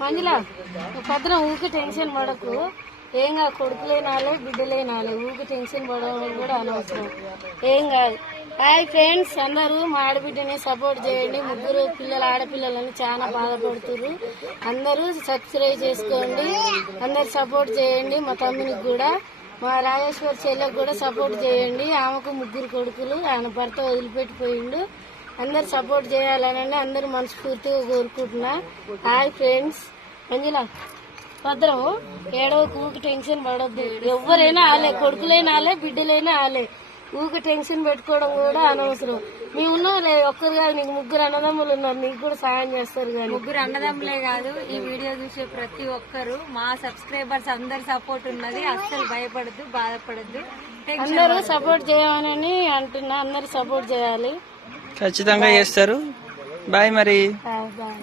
మంజుల భద్రం ఊకి టెన్షన్ పడకు. ఏం కాదు, కొడుకులేనాలే బిడ్డలేనాలే, ఊకి టెన్షన్ పడడం కూడా అనవసరం, ఏం కాదు. హాయ్ ఫ్రెండ్స్, అందరూ మా ఆడబిడ్డని సపోర్ట్ చేయండి. ముగ్గురు పిల్లలు ఆడపిల్లలని చాలా బాధపడుతున్నారు. అందరూ సబ్స్క్రైబ్ చేసుకోండి, అందరు సపోర్ట్ చేయండి. మా తమ్మునికి కూడా, మా రాజేశ్వర్ చెల్లెకు కూడా సపోర్ట్ చేయండి. ఆమెకు ముగ్గురు కొడుకులు, ఆయన భర్త వదిలిపెట్టిపోయిండు. అందరు సపోర్ట్ చేయాలని అందరూ మనస్ఫూర్తిగా కోరుకుంటున్నా. Hi friends. మంజుల భద్రం ఏడవకు, ఊకి టెన్షన్ పడొద్దు. ఎవరైనా ఆలే, కొడుకులైనా ఆలే బిడ్డలైనా ఆలే, ఊకి టెన్షన్ పెట్టుకోవడం కూడా అనవసరం. మేము ఉన్నాంలే, ఒక్కరు కాదు, నీకు ముగ్గురు అన్నదమ్ములు ఉన్నారు, నీకు కూడా సాయం చేస్తారు. కానీ ముగ్గురు అన్నదమ్ములే కాదు, ఈ వీడియో చూసే ప్రతి ఒక్కరు మా సబ్స్క్రైబర్స్ అందరి సపోర్ట్ ఉన్నది. అస్సలు భయపడద్దు, బాధపడద్దు. అందరూ సపోర్ట్ చేయాలని అంటున్నా, అందరూ సపోర్ట్ చేయాలి. ఖచ్చితంగా చేస్తారు. బాయ్ మరి. బాయ్.